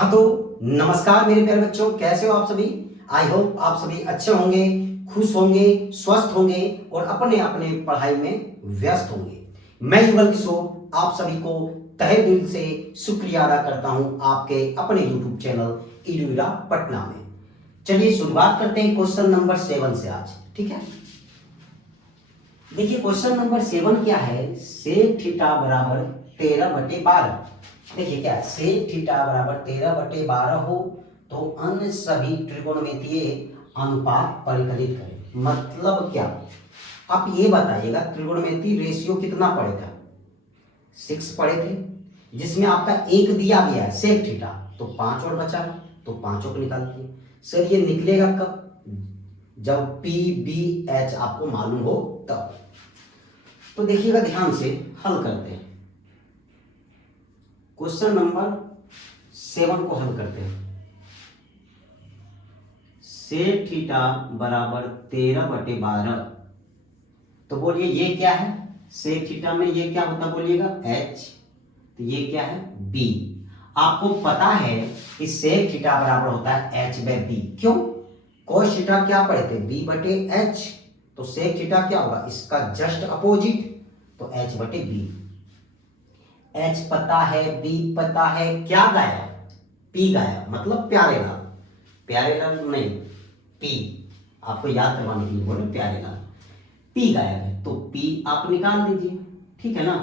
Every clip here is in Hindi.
हाँ तो नमस्कार मेरे प्यारे बच्चों, कैसे हो आप सभी। आई होप आप सभी अच्छे होंगे, खुश होंगे, स्वस्थ होंगे और अपने अपने पढ़ाई में व्यस्त होंगे। मैं युगल किशोर आप सभी को तहे दिल से शुक्रिया अदा करता हूं आपके अपने यूट्यूब चैनल इडुइडा पटना में। चलिए शुरुआत करते हैं क्वेश्चन नंबर 7 से आज। ठीक है, देखिए क्वेश्चन नंबर 7 क्या है। सेक थीटा बराबर 13/12। देखिए क्या है, सेक थीटा बराबर 13/12 हो तो अन्य सभी त्रिकोणमितीय अनुपात परिकलित करें। मतलब क्या, आप ये बताइएगा त्रिकोणमितीय रेशियो कितना पढ़े थे। 6 पढ़े थे, जिसमें आपका एक दिया गया है सेक थीटा, तो 5 और बचा है, तो पांचों को निकाल दिए। सर ये निकलेगा कब, जब पी बी एच आपको मालूम हो तब। तो देखिएगा ध्यान से हल करते हैं, क्वेश्चन नंबर 7 को हल करते हैं। सेक थीटा बराबर 13/12, तो बोलिए ये क्या है। सेक थीटा में ये क्या होता बोलिएगा h, तो ये क्या है b। आपको पता है कि सेक थीटा बराबर होता है h/b। क्यों, कोस थीटा क्या पढ़े थे b/h, तो सेक थीटा क्या होगा इसका जस्ट अपोजिट, तो h/b। h पता है, b पता है, क्या गाया p गाया, मतलब प्यारे लाल। प्यारे लाल नहीं, p आपको याद करवाने के लिए बोले प्यारे लाल, p गाया है, तो p आप निकाल दीजिए। ठीक है ना,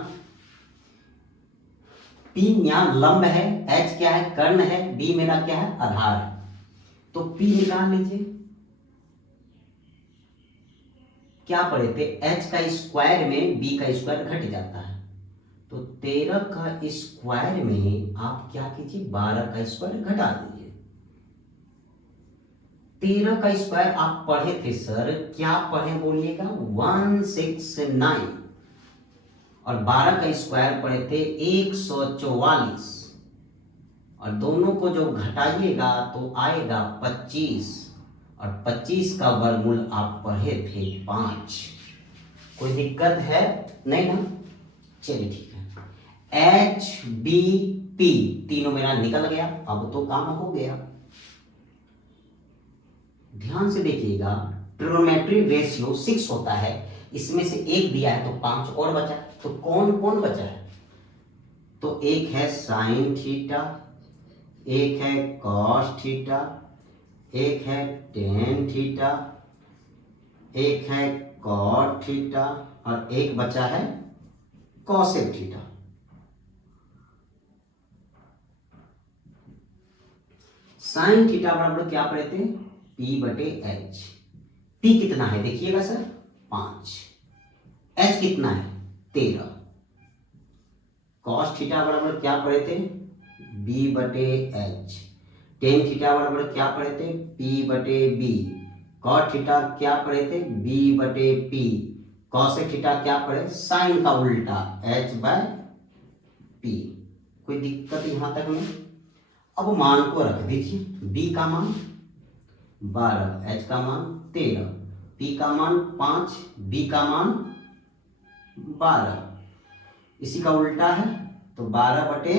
p यहाँ लंब है, h क्या है कर्ण है, b मेरा क्या है आधार है, तो p निकाल लीजिए। क्या पढ़े थे, h का स्क्वायर में b का स्क्वायर घट जाता है, तो 13 का स्क्वायर में आप क्या कीजिए 12 का स्क्वायर घटा दीजिए। 13 का स्क्वायर आप पढ़े थे सर, क्या पढ़े बोलिएगा 169, और 12 का स्क्वायर पढ़े थे 144, और दोनों को जो घटाइएगा तो आएगा 25, और 25 का वर्गमूल आप पढ़े थे 5। कोई दिक्कत है नहीं ना, चलिए ठीक है। एच बी पी तीनों मेरा निकल गया, अब तो काम हो गया। ध्यान से देखिएगा, ट्रिग्नोमेट्री रेशियो 6 होता है, इसमें से एक दिया है तो 5 और बचा, तो कौन कौन बचा है, तो एक है साइन थीटा, एक है कॉस थीटा, एक है टेन थीटा, एक है कॉट थीटा, और एक बचा है कॉसेक थीटा। साइन थीटा बराबर क्या पढ़े थे p/h। p कितना है देखिएगा सर 5, h कितना है 13। कॉस थीटा बराबर क्या पढ़े थे b/h। टेन थीटा बराबर क्या पढ़े थे p/b। कॉट थीटा क्या पढ़े थे b/p। कॉसेक थीटा क्या पढ़े साइन का उल्टा h/p। कोई दिक्कत यहां तक में। अब मान को रख दीजिए, b का मान 12, h का मान 13, p का मान 5, b का मान 12, इसी का उल्टा है तो 12 बटे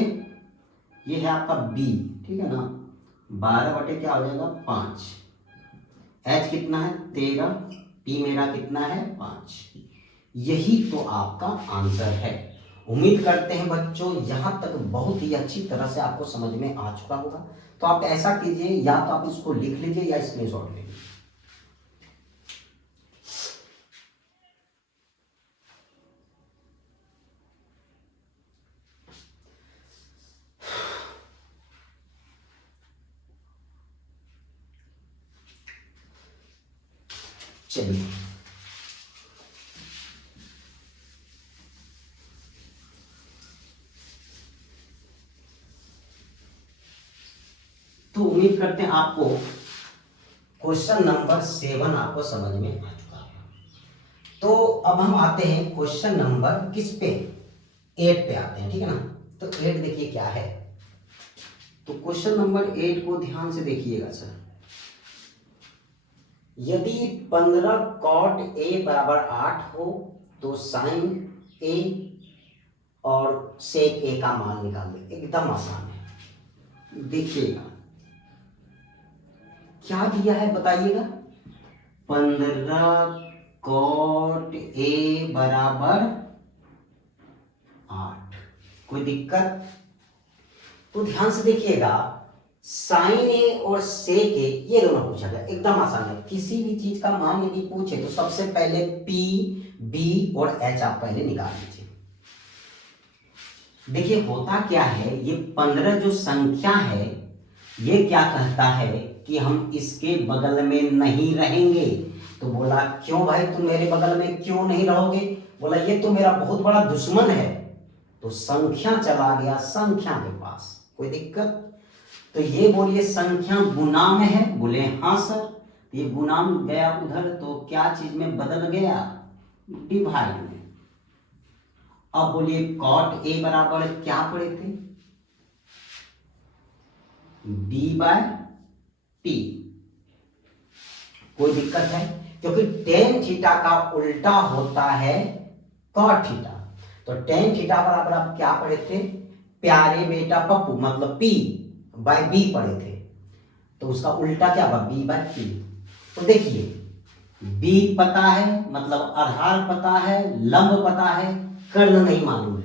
ये है आपका b, ठीक है ना, 12 बटे क्या हो जाएगा 5। h कितना है 13, p मेरा कितना है 5। यही तो आपका आंसर है। उम्मीद करते हैं बच्चों यहां तक बहुत ही अच्छी तरह से आपको समझ में आ चुका होगा। तो आप ऐसा कीजिए, या तो आप इसको लिख लीजिए या स्क्रीनशॉट ले लीजिए। चलिए तो उम्मीद करते हैं आपको क्वेश्चन नंबर 7 आपको समझ में आ चुका है। तो अब हम आते हैं क्वेश्चन नंबर किस पे 8 पे आते हैं, ठीक है ना। तो 8 देखिए क्या है, तो क्वेश्चन नंबर 8 को ध्यान से देखिएगा सर। यदि 15 कॉट ए बराबर 8 हो तो साइन ए और सेक ए का मान निकाल दे। एकदम आसान है। देखिएगा क्या दिया है बताइएगा, 15 cot A बराबर 8। कोई दिक्कत? तो ध्यान से देखिएगा, साइन ए और सेक ए ये दोनों पूछा गया, एकदम आसान है। किसी भी चीज का मान यदि पूछे तो सबसे पहले पी, बी और एच आप पहले निकाल लीजिए। देखिए होता क्या है, ये 15 जो संख्या है ये क्या कहता है कि हम इसके बगल में नहीं रहेंगे। तो बोला क्यों भाई तुम मेरे बगल में क्यों नहीं रहोगे? बोला ये तो मेरा बहुत बड़ा दुश्मन है। तो संख्या चला गया संख्या के पास। कोई दिक्कत? तो ये बोलिए संख्या गुना में है। बोले हाँ सर। ये गुना में गया उधर तो क्या चीज में बदल गया? डिवाइड में। अब बोलिए कॉट ए बराबर क्या पढ़े थे? B by T. कोई दिक्कत है? क्योंकि टेन थीटा का उल्टा होता है कॉट थीटा। तो टेन थीटा बराबर आप क्या पढ़े थे? प्यारे बेटा पप्पू मतलब पी बाय बी पढ़े थे। तो उसका उल्टा क्या होगा? B by P. तो देखिए बी पता है मतलब आधार पता है, लंब पता है, कर्ण नहीं मालूम है।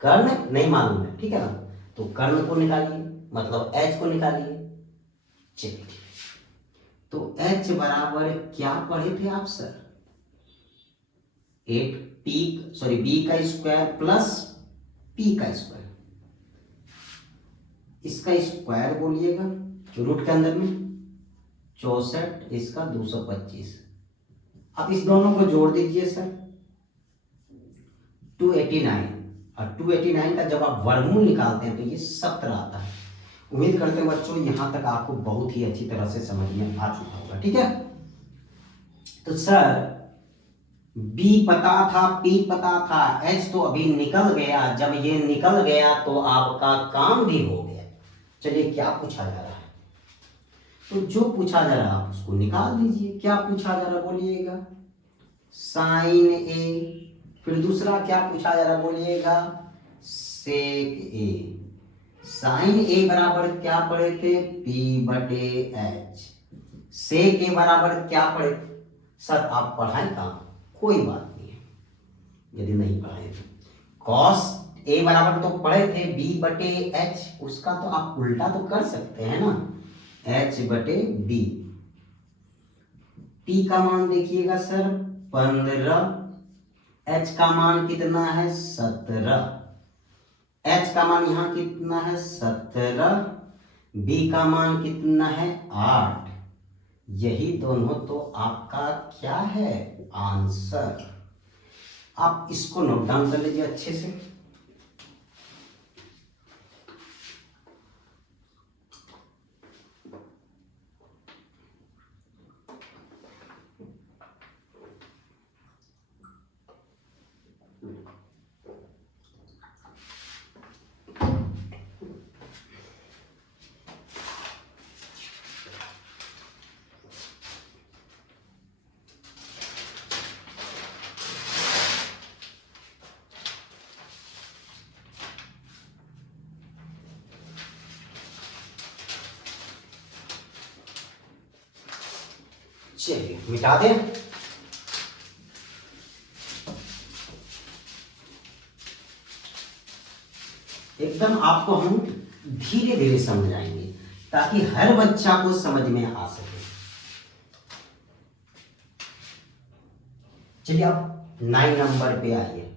कर्ण नहीं मालूम है, ठीक है ना? तो कर्ण को निकालिए मतलब एच को निकालिए। चलिए तो एच बराबर क्या पढ़े थे आप सर? 8 पी सॉरी बी का स्क्वायर प्लस पी का स्क्वायर। इसका स्क्वायर बोलिएगा रूट के अंदर में 64, इसका 225। अब इस दोनों को जोड़ दीजिए सर 289। और 289 का जब आप वर्गमूल निकालते हैं तो ये 17 आता है। उम्मीद करते हैं बच्चों यहां तक आपको बहुत ही अच्छी तरह से समझ में आ चुका होगा, ठीक है? तो सर B पता था, P पता था, H तो अभी निकल गया। जब ये निकल गया तो आपका काम भी हो गया। चलिए क्या पूछा जा रहा है? तो जो पूछा जा रहा है आप उसको निकाल दीजिए। क्या पूछा जा रहा बोलिएगा? साइन ए। फिर दूसरा क्या पूछा जा रहा बोलिएगा? सेक ए। साइन ए बराबर क्या पढ़े थे? P बटे एच। सेक ए बराबर क्या पढ़े? सर आप पढ़ाए काम, कोई बात नहीं है यदि नहीं पढ़ाए तो। कॉस ए बराबर तो पढ़े थे B बटे एच, उसका तो आप उल्टा तो कर सकते हैं ना, H बटे B। T का मान देखिएगा सर 15, H का मान कितना है? 17। H का मान यहां कितना है? 17। B का मान कितना है? 8। यही दोनों तो आपका क्या है? आंसर। आप इसको नोट डाउन कर लीजिए अच्छे से। चलिए मिटा दें। एकदम आपको हम धीरे धीरे समझाएंगे ताकि हर बच्चा को समझ में आ सके। चलिए आप 9 नंबर पे आइए,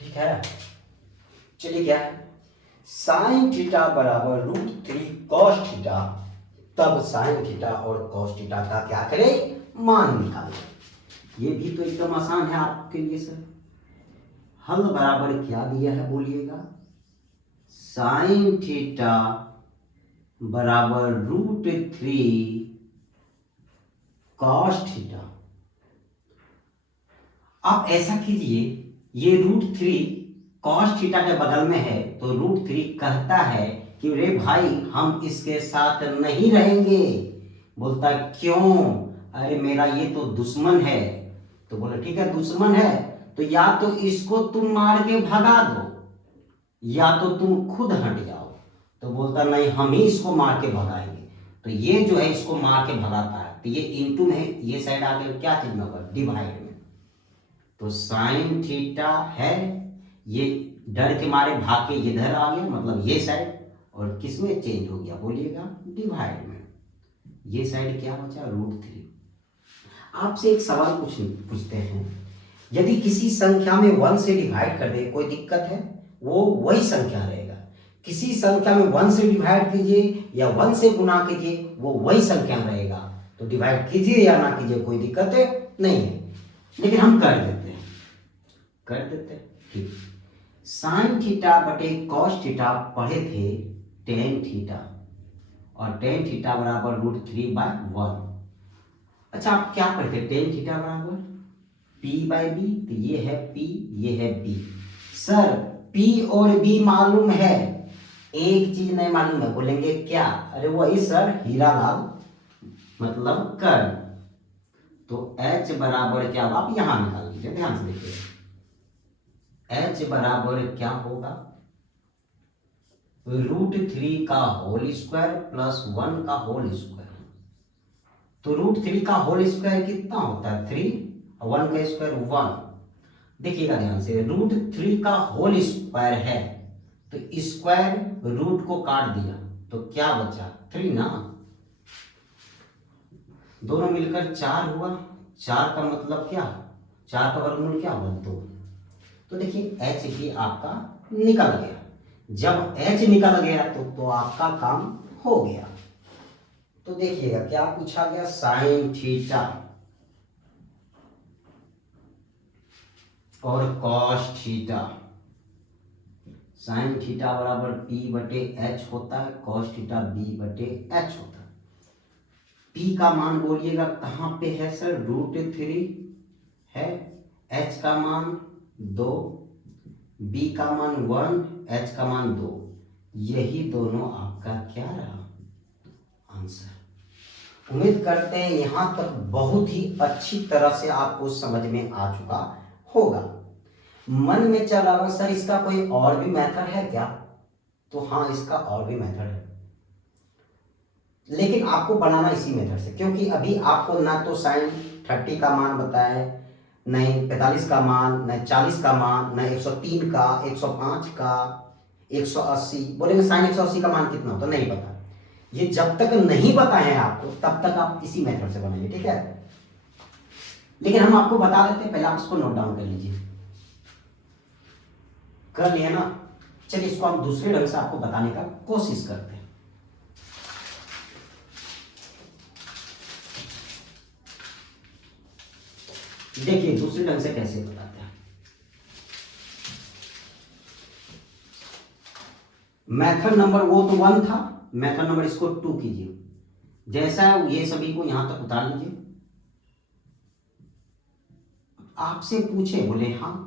ठीक है? चलिए क्या है? साइन थीटा बराबर √3 कॉस थीटा। तब साइन थीटा और कॉस थीटा का क्या करें? मान निकालें। ये भी तो एकदम आसान है आपके लिए सर। हल बराबर क्या दिया है बोलिएगा? साइन थीटा बराबर √3 कॉस थीटा। आप ऐसा कीजिए, ये √3 कॉस थीटा के बगल में है तो √3 कहता है कि रे भाई हम इसके साथ नहीं रहेंगे। बोलता क्यों? अरे मेरा ये तो दुश्मन है। तो बोले ठीक है दुश्मन है तो या तो इसको तुम मार के भगा दो या तो तुम खुद हट जाओ। तो बोलता नहीं, हम ही इसको मार के भगाएंगे। तो ये जो है इसको मार के भगाता है, तो ये इनटू में, ये साइड आके क्या चीज में होगा, डिवाइड में। तो साइन थीटा है, ये डर के मारे भाग के इधर आ गया, मतलब ये साइड, और किस में चेंज हो गया बोलिएगा, डिवाइड में। ये साइड क्या बचा, √3। आपसे एक सवाल पूछते हैं, यदि किसी संख्या में 1 से डिवाइड कर दे, कोई दिक्कत है? वो वही संख्या रहेगा। किसी संख्या में 1 से डिवाइड कीजिए या 1 से गुना कीजिए, वो वही संख्या रहेगा। तो डिवाइड कीजिए या ना कीजिए, कोई दिक्कत है नहीं है। लेकिन हम कर देते हैं, ठीक। साइन थीटा बटे कॉस थीटा पढ़े थे टेन थीटा, और टेन थीटा बराबर √3/1। अच्छा, आप क्या पढ़ते हैं, टेन थीटा बराबर P/B, तो ये है P, ये है B। सर P और B मालूम है, एक चीज नहीं मालूम है, बोलेंगे क्या? अरे वही सर, हीरालाल, मतलब कर्ण। तो H बराबर क्या होगा, आप यहां निकाल लीजिए, ध्यान से देखिए। H बराबर क्या होगा, √3 का होल स्क्वायर प्लस 1 का होल स्क्वायर। तो √3 का होल स्क्वायर कितना होता है, 3, 1 का स्क्वायर 1। देखिएगा ध्यान से, √3 का होल स्क्वायर है, तो स्क्वायर रूट को काट दिया, तो क्या बचा, 3 ना। दोनों मिलकर 4 हुआ। 4 का मतलब क्या, 4 का वर्गमूल क्या हुआ, 2। तो देखिए H भी आपका निकल गया। जब H निकल गया तो आपका काम हो गया। तो देखिएगा क्या पूछा गया, साइन थीटा और कॉस थीटा। साइन थीटा बराबर P/H होता है, कॉस थीटा B/H होता है। P का मान बोलिएगा कहाँ पे है सर, √3 है, H का मान 2, B का मान 1, H का मान 2। यही दोनों आपका क्या रहा, आंसर। उम्मीद करते हैं यहां तक बहुत ही अच्छी तरह से आपको समझ में आ चुका होगा। मन में चल रहा सर इसका कोई और भी मेथड है क्या? तो हाँ, इसका और भी मेथड है, लेकिन आपको बनाना इसी मेथड से, क्योंकि अभी आपको ना तो साइन 30 का मान बताए, नहीं 45 का मान, नहीं 40 का मान, नहीं 103 का, 105 का, 180। बोलेंगे साइन 180 का मान कितना होता, नहीं पता। ये जब तक नहीं बताए हैं आपको, तब तक आप इसी मेथड से बनाइए, ठीक है। लेकिन हम आपको बता देते हैं, पहले आप इसको नोट डाउन कर लीजिए। कर लिया ना? चलिए इसको हम दूसरे ढंग से आपको बताने का कोशिश करते हैं। देखिए दूसरे ढंग से कैसे बताते हैं। मेथड नंबर वो तो 1 था, मेथड नंबर इसको 2 कीजिए। जैसा ये सभी को यहां तक उतार लीजिए। आपसे पूछे, बोले हाँ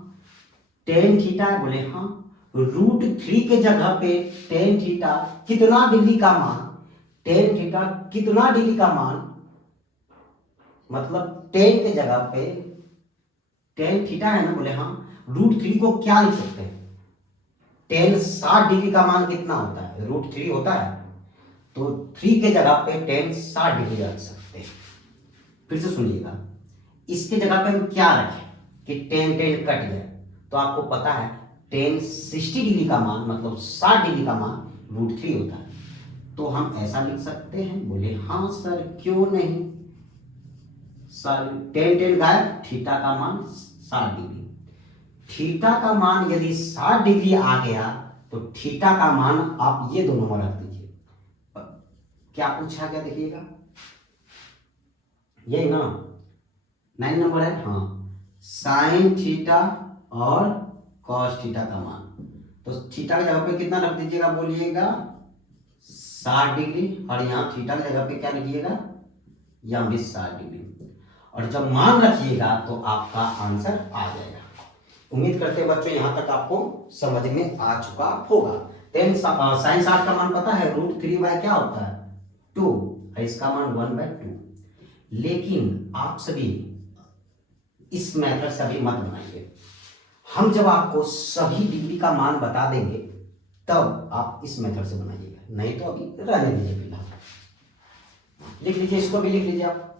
टेन थीटा है, बोले हाँ, √3 के जगह पे टेन थीटा कितना डिग्री का मान, टेन थीटा कितना डिग्री का मान, मतलब टेन के जगह पे टेन थीटा है ना, बोले हाँ, √3 को क्या लिख सकते हैं, टेन 60 डिग्री का मान कितना होता है, √3 होता है, तो 3 के जगह पे टेन 60 डिग्री रख सकते हैं। फिर से सुनिएगा, इसके जगह पे हम क्या रखें कि टेन टेन कट जाए, तो आपको पता है टेन 60 डिग्री का मान, मतलब 60 डिग्री का मान √3 होता है। तो हम ऐसा लिख सकते हैं, बोले हाँ सर क्यों नहीं। सर टेन टेन गायब, थीटा का मान 60 डिग्री। थीटा का मान यदि 60 डिग्री आ गया, तो थीटा का मान आप ये दोनों में रख दीजिए। क्या पूछा गया देखिएगा, यही ना 9 नंबर है, हाँ, साइन थीटा और कॉस थीटा का मान। तो थीटा की जगह पे कितना रख दीजिएगा बोलिएगा, 60 डिग्री, और यहाँ थीटा की जगह पे क्या लिखिएगा, यहाँ भी 60 डिग्री। और जब मान रखिएगा तो आपका आंसर आ जाएगा। उम्मीद करते हैं बच्चों यहां तक आपको समझ में आ चुका होगा। साइन 60 का मान पता है, √3 क्या होता है, 2, और इसका मान 1/2। लेकिन आप सभी इस मेथड से अभी मत बनाइए। हम जब आपको सभी डिग्री का मान बता देंगे, तब आप इस मेथड से बनाइएगा, नहीं तो अभी रहने दीजिए फिलहाल। लिख लीजिए, इसको भी लिख लीजिए आप।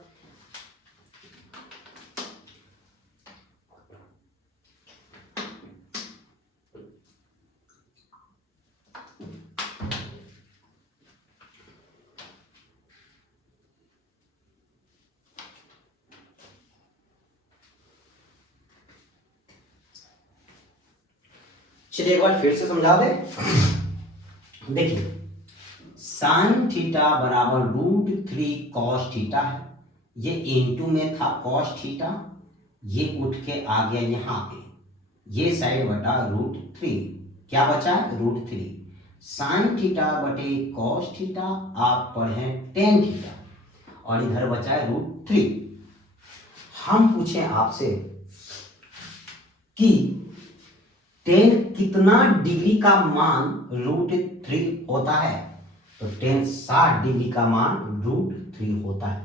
चलिए एक बार फिर से समझा दे। देखिए साइन थीटा बराबर √3 cos थीटा है, ये इनटू में था cos थीटा, ये उठ के आ गया यहाँ पे, ये साइड बटा √3, क्या बचा √3। साइन थीटा बटे cos थीटा, आप पढ़े tan थीटा, और इधर बचा है √3। हम पूछे आपसे कि tan कितना डिग्री का मान √3 होता है, तो tan 60 डिग्री का मान √3 होता है।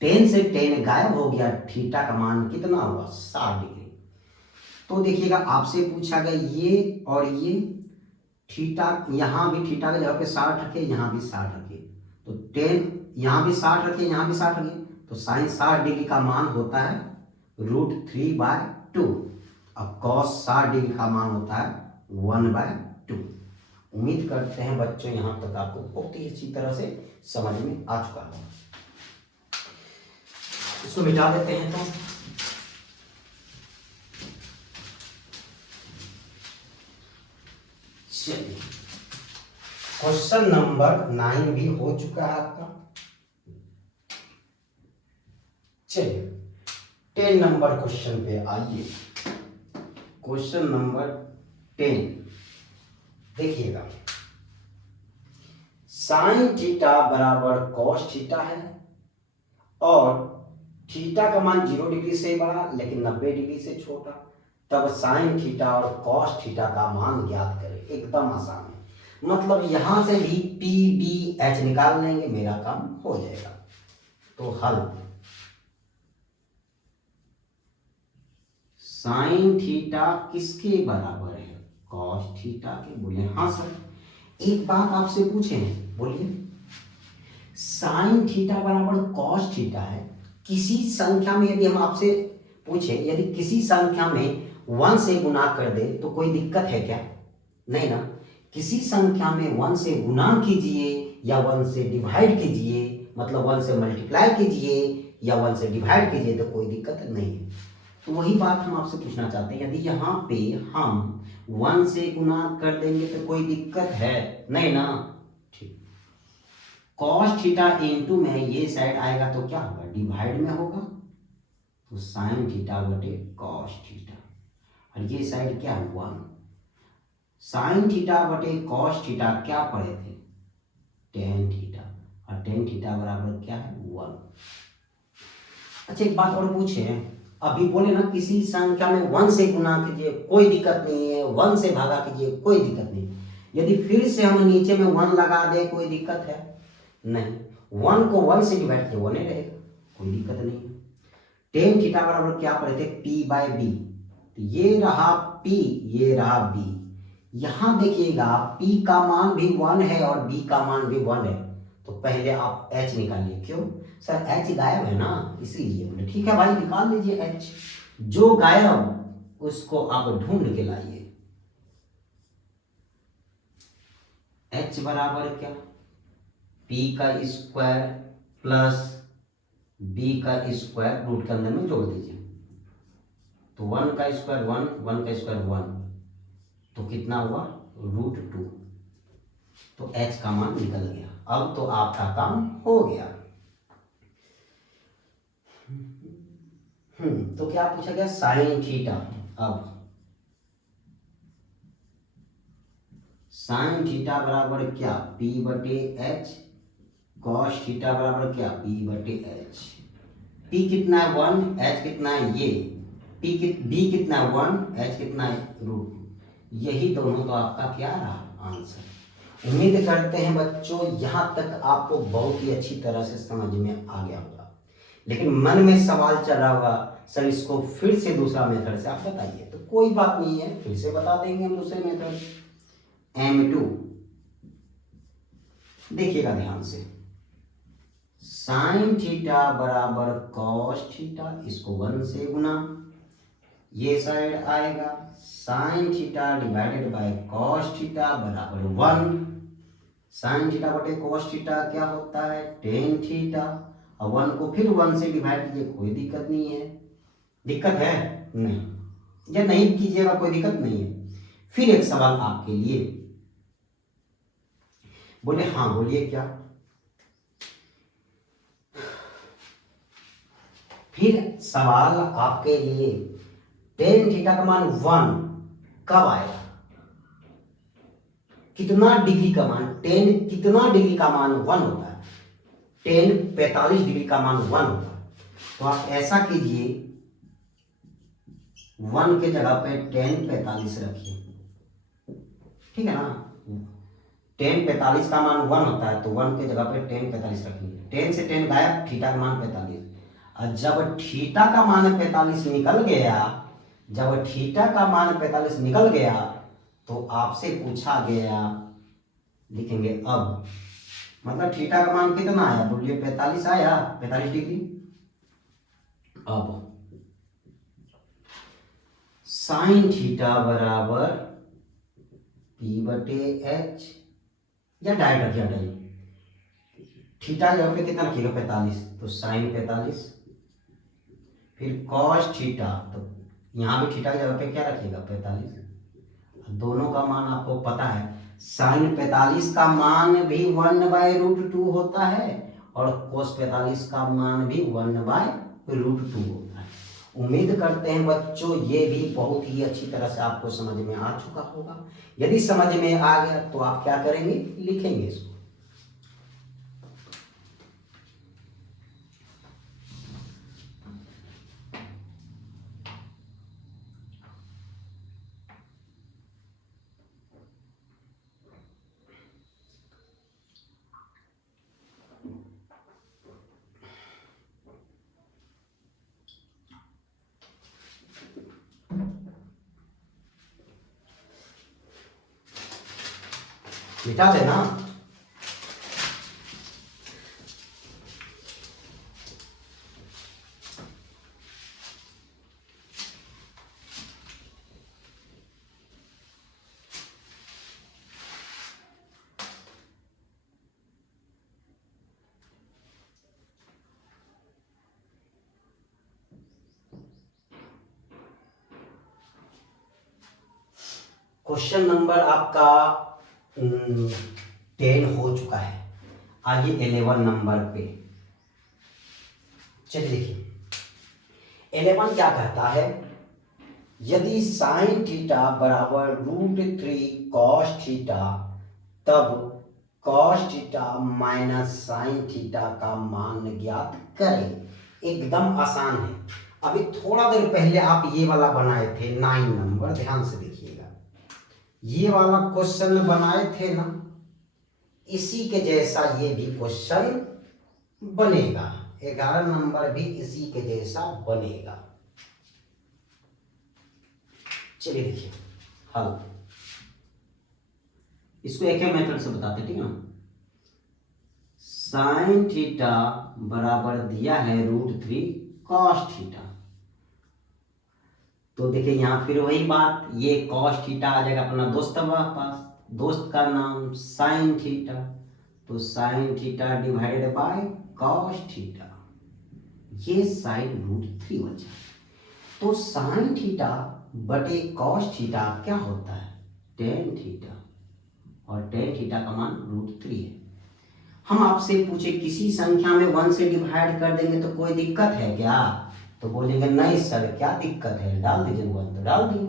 tan से tan गायब हो गया, थीटा का मान कितना हुआ 60 डिग्री। तो देखिएगा आपसे पूछा गया ये और ये थीटा, यहाँ भी थीटा के जगह पे 60 रखे, यहाँ भी 60 रखे, तो tan यहाँ भी 60 रखे, यहाँ भी 60 रखे, तो साइन 60 डिग्री का मान होता है √3/2। अब cos 60 डिग्री का मान होता है 1/2। उम्मीद करते हैं बच्चों यहाँ तक आपको बहुत ही अच्छी तरह से समझ में आ चुका है। इसको मिटा देते हैं। तो चलिए क्वेश्चन नंबर 9 भी हो चुका है आपका। चलिए 10 नंबर क्वेश्चन पे आइए। क्वेश्चन नंबर 10 देखिएगा, साइन थीटा बराबर cos थीटा है और थीटा का मान 0 डिग्री से बड़ा लेकिन 90 डिग्री से छोटा, तब साइन थीटा और cos थीटा का मान ज्ञात करें। एकदम आसान है, मतलब यहां से भी P B H निकाल लेंगे, मेरा काम हो जाएगा। तो हल साइन थीटा किसके बराबर है, cos थीटा के। बोले हाँ सर। एक बात आपसे पूछे, बोलिए साइन थीटा बराबर cos थीटा है, किसी संख्या में यदि हम आपसे पूछे, यदि किसी संख्या में 1 से गुना कर दे तो कोई दिक्कत है क्या, नहीं ना। किसी संख्या में 1 से गुना कीजिए या 1 से डिवाइड कीजिए, मतलब 1 से मल्टीप्लाई कीजिए या 1 से डिवाइड कीजिए, तो कोई दिक्कत नहीं है। तो वही बात हम आपसे पूछना चाहते हैं, यदि यहाँ पे हम 1 से गुना कर देंगे तो कोई दिक्कत है, नहीं ना। ठीक, cos थीटा इनटू में ये साइड आएगा तो क्या होगा, डिवाइड में होगा, तो साइन थीटा बटे cos थीटा, और ये साइड क्या 1। साइन थीटा बटे cos थीटा क्या पढ़े थे, tan थीटा, और tan थीटा बराबर क्या है 1। अच्छा एक बात और पूछे, अभी बोले ना किसी संख्या में 1 से गुना कीजिए कोई दिक्कत नहीं है, 1 से भागा कीजिए कोई दिक्कत नहीं। यदि फिर से हम नीचे में 1 लगा दे कोई दिक्कत है, नहीं। 1 को 1 से डिवाइड किए 1 ही रहेगा, कोई दिक्कत नहीं है। tan थीटा बराबर क्या पढ़े थे, P/B, तो ये रहा P, ये रहा B। यहाँ देखिएगा P का मान भी 1 है और B का मान भी 1 है, तो पहले आप H निकालिए। क्यों सर, H गायब है ना, इसीलिए बोले ठीक है भाई निकाल लीजिए H। जो गायब उसको आप ढूंढ के लाइए। H बराबर क्या, P का स्क्वायर प्लस B का स्क्वायर रूट के अंदर में जोड़ दीजिए, तो 1 का स्क्वायर 1, 1 का स्क्वायर 1, तो कितना हुआ √2, तो H का मान निकल गया। अब तो आपका काम हो गया। तो क्या पूछा गया, साइन थीटा। अब साइन थीटा बराबर क्या, P/H, cos थीटा बराबर क्या, P/H। P कितना है 1, H कितना है ये, B कितना है 1, H कितना है √2। यही दोनों तो आपका क्या रहा आंसर। उम्मीद करते हैं बच्चों यहाँ तक आपको बहुत ही अच्छी तरह से समझ में आ गया होगा, लेकिन मन में सवाल चल रहा होगा सर इसको फिर से दूसरा मेथड से आप बताइए, तो कोई बात नहीं है, फिर से बता देंगे हम दूसरे मेथड। m2, देखिएगा ध्यान से, साइन थीटा बराबर कॉस थीटा, इसको 1 से गुना, ये साइड आएगा sine theta divided by cos theta बराबर 1। साइन थीटा बटे कॉस थीटा क्या होता है, टेन थीटा, और 1 को फिर 1 से डिवाइड कीजिए, कोई दिक्कत नहीं है। दिक्कत है नहीं, या नहीं कीजिएगा कोई दिक्कत नहीं है। फिर एक सवाल आपके लिए, बोले हाँ बोलिए क्या। फिर सवाल आपके लिए, टेन थीटा का मान 1 कब आएगा, कितना डिग्री का मान, टेन कितना डिग्री का मान 1 होता है, टेन 45 डिग्री का मान 1 होता है। तो आप ऐसा कीजिए, 1 के जगह पे टेन 45 रखिए, ठीक है ना। टेन 45 का मान 1 होता है, तो 1 के जगह पे टेन 45 रखेंगे, टेन से टेन गायब, थीटा का मान 45। और जब थीटा का मान 45 निकल गया, जब थीटा का मान 45 निकल गया, तो आपसे पूछा गया, लिखेंगे अब, मतलब थीटा का मान कितना आया, बोलिए 45 आया, 45 डिग्री। अब साइन थीटा बराबर पी बटे एच, या डायरेक्ट रखिए, हटाइए, थीटा जगह पे कितना रखिएगा 45, तो साइन 45, फिर कॉस थीटा, तो यहाँ भी थीटा की जगह पे क्या रखिएगा 45। दोनों का मान आपको पता है, साइन 45 का मान भी 1/√2 होता है, और कोस 45 का मान भी 1/√2 होता है। उम्मीद करते हैं बच्चों ये भी बहुत ही अच्छी तरह से आपको समझ में आ चुका होगा। यदि समझ में आ गया तो आप क्या करेंगे, लिखेंगे इसको। मिटा देना। क्वेश्चन नंबर आपका 10 हो चुका है। आइए 11 नंबर पे, चलिए देखिए 11 क्या कहता है, यदि साइन थीटा बराबर √3 कॉस थीटा, तब cos theta minus sine theta का मान ज्ञात करें। एकदम आसान है। अभी थोड़ा देर पहले आप ये वाला बनाए थे 9 नंबर, ध्यान से देखिएगा, ये वाला क्वेश्चन बनाए थे ना, इसी के जैसा ये भी क्वेश्चन बनेगा। 11 नंबर भी इसी के जैसा बनेगा। चलिए देखिए हल, इसको एक मेथड से बताते हैं, ठीक है ना। साइन थीटा बराबर दिया है √3 कॉस थीटा, तो देखिए यहाँ फिर वही बात, ये कॉस थीटा आ जाएगा अपना दोस्त पास, दोस्त का नाम साइन थीटा, तो sine theta divided by cos theta, ये साइन √3 बचा। तो साइन थीटा बटे कॉस थीटा क्या होता है, टेन थीटा, और टेन थीटा का मान √3 है। हम आपसे पूछे किसी संख्या में 1 से डिवाइड कर देंगे तो कोई दिक्कत है क्या, तो बोलेंगे नहीं सर क्या दिक्कत है, डाल दीजिए 1, तो डाल दिए।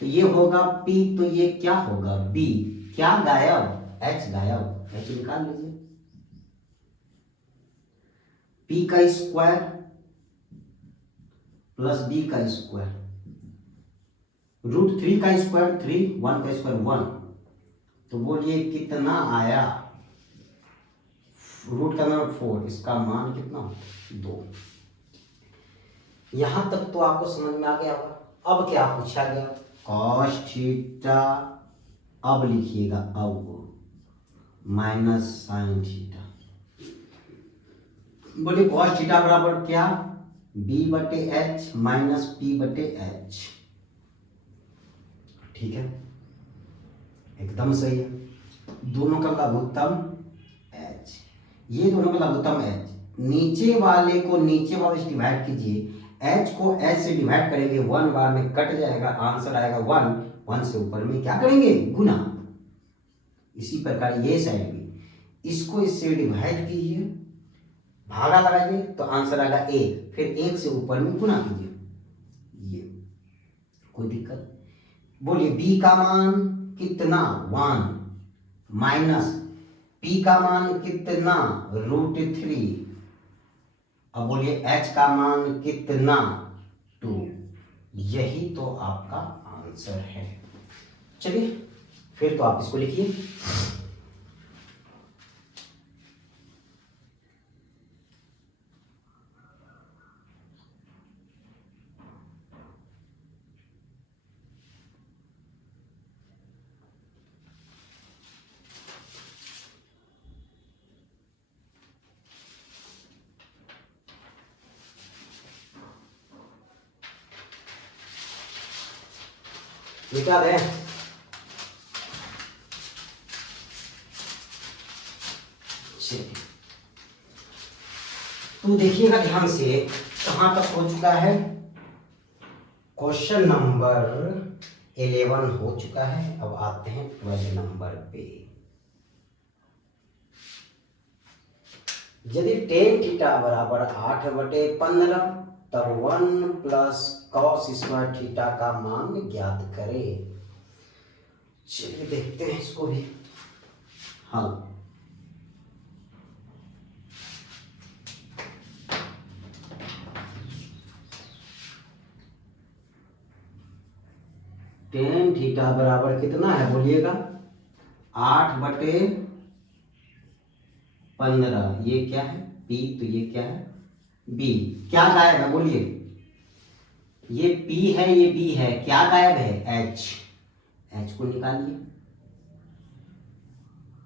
तो ये होगा P, तो ये क्या होगा B, क्या गायब, H गायब, H निकाल लीजिए। P का स्क्वायर प्लस B का स्क्वायर, √3 का स्क्वायर 3, 1 का स्क्वायर 1, तो बोलिए कितना आया, रूट का नंबर 4, इसका मान कितना 2। यहां तक तो आपको समझ में आ गया होगा। अब क्या पूछा गया, कॉस थीटा अब लिखिएगा अब माइनस साइन थीटा। बोलिए कॉस थीटा बराबर क्या, बी बटे एच माइनस पी बटे एच। ठीक है, एकदम सही है। दोनों का लघुत्तम एच, ये दोनों का लघुत्तम एच। नीचे वाले को नीचे वाले से डिवाइड कीजिए, एच को एच से डिवाइड करेंगे, 1 बार में कट जाएगा, आंसर आएगा 1। 1 से ऊपर में क्या करेंगे, गुना। इसी प्रकार ये साइड भी, इसको इससे डिवाइड कीजिए, भागा लगाइए तो आंसर आएगा 1, फिर 1 से ऊपर में गुना कीजिए। ये कोई दिक्कत। बोलिए b का मान कितना 1 माइनस p का मान कितना √3। अब बोलिए h का मान कितना 2। यही तो आपका आंसर है। चलिए फिर तो आप इसको लिखिए। मिटा दें। तो देखिएगा ध्यान से, कहां तक हो चुका है, क्वेश्चन नंबर 11 हो चुका है। अब आते हैं 12 नंबर पे। यदि टेन थीटा बराबर 8/15 तब 1 प्लस कॉस स्क्वायर थीटा का मान ज्ञात करें। चलिए देखते हैं इसको भी। हाँ, टेन थीटा बराबर कितना है बोलिएगा, 8/15। ये क्या है P, तो ये क्या है B। क्या गायब है बोलिए, ये P है ये B है, क्या गायब है H। H को निकालिए,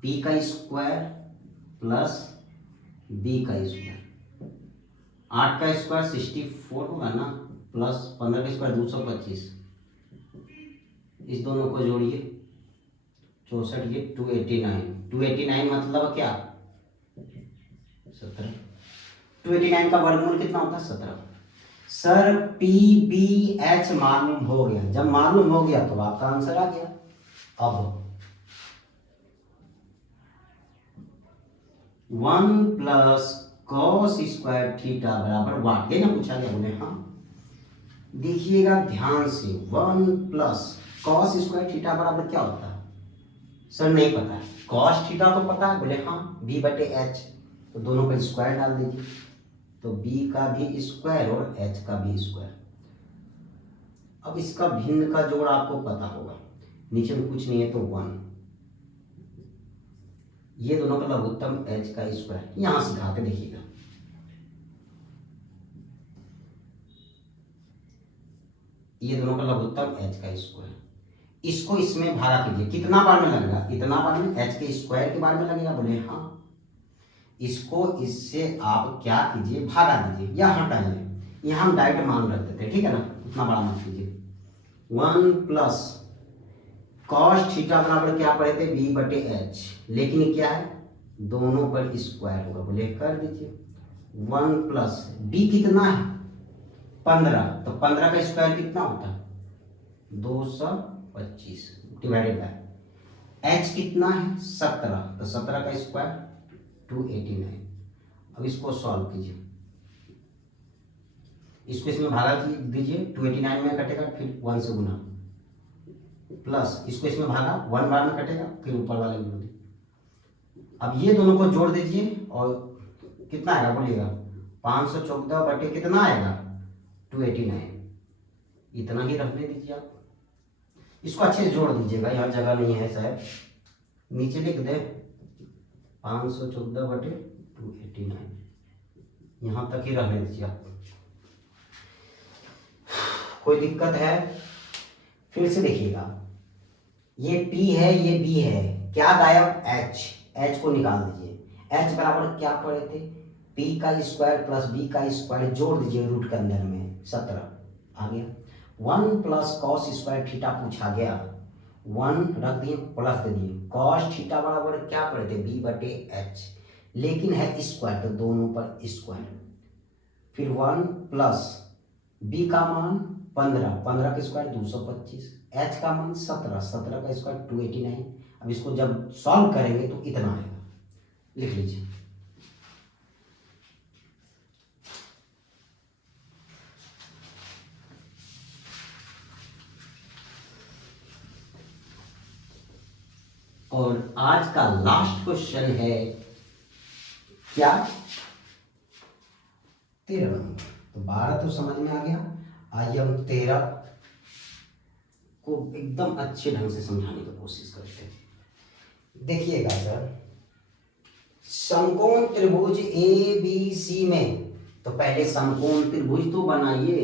P का स्क्वायर प्लस B का स्क्वायर। 8 का स्क्वायर 64 होगा ना, प्लस 15 का स्क्वायर 225। इस दोनों को जोड़िए 64, ये 289। 289 मतलब क्या 17। 289 का वर्गमूल कितना होता है 17। सर पी बी एच मालूम हो गया, जब मालूम हो गया तो आपका आंसर आ गया। अब 1 प्लस कॉस स्क्वायर थीटा बराबर वाट, ये ना पूछा गया, बोले हाँ। देखिएगा ध्यान से, 1 प्लस कॉस स्क्वायर थीटा बराबर क्या होता है, सर नहीं पता है। कॉस थीटा तो पता है, बोले हाँ, बी बटे एच, तो दोनों का स्क्वायर डाल दीजिए, तो बी का भी स्क्वायर और एच का भी स्क्वायर। अब इसका भिन्न का जोड़ आपको पता होगा, नीचे में कुछ नहीं है तो 1। ये दोनों का लघुत्तम एच का स्क्वायर, यहां से घाते देखिएगा, ये दोनों का लघुत्तम एच का स्क्वायर। इसको इसमें भागा कीजिए, कितना बार में लगेगा, इतना बार में, एच के स्क्वायर के बार में लगेगा, बोले हाँ। इसको इससे आप क्या कीजिए, भागा दीजिए या हटाइए, यहां हम डायरेक्ट मान रख देते हैं, ठीक है ना, उतना बड़ा मत कीजिए। 1 प्लस कॉस थीटा बराबर क्या पढ़े थे, बी बटे एच, लेकिन क्या है दोनों पर स्क्वायर होगा, बोले कर दीजिए। 1 प्लस बी कितना है 15, तो 15 का स्क्वायर कितना होता है 225 डिवाइडेड बाय एच कितना है 17, तो 17 का स्क्वायर 289। अब इसको सॉल्व कीजिए, इसको इसमें भागा दीजिए, 289 में कटेगा, फिर 1 से गुना, प्लस इसको इसमें भागा, 1 बार में कटेगा, फिर ऊपर वाले में जोड़। अब ये दोनों को जोड़ दीजिए और कितना आएगा बोलिएगा, 514 बटे कितना आएगा 289। इतना ही रखने दीजिए आप, इसको अच्छे से जोड़ दीजिएगा, यहाँ जगह नहीं है शायद, नीचे लिख दे 514 बटे 289, यहाँ तक ही रहने दीजिए आप। कोई दिक्कत है, फिर से देखिएगा, ये P है, ये B है, क्या गायब? H। H को निकाल दीजिए। H बराबर क्या पढ़े थे? P का स्क्वायर प्लस B का स्क्वायर जोड़ दीजिए रूट के अंदर में 17 आ गया। 1 प्लस कॉस स्क्वायर थीटा पूछा गया, 1 रख दिए प्लस दे दिए, कॉस थीटा बराबर क्या पढ़े थे? B बटे H, लेकिन है स्क्वायर तो दोनों पर स्क्वायर। फिर 1 प्लस B का मान 15, 15 का स्क्वायर 225, H का मान 17, 17 का स्क्वायर 289। अब इसको जब सॉल्व करेंगे तो इतना आएगा, लिख लीजिए। और आज का लास्ट क्वेश्चन है क्या? 13 नंबर। तो 12 तो समझ में आ गया, आइए हम 13 को एकदम अच्छे ढंग से समझाने की कोशिश करते हैं। देखिएगा सर, समकोण त्रिभुज ABC में, तो पहले समकोण त्रिभुज तो बनाइए।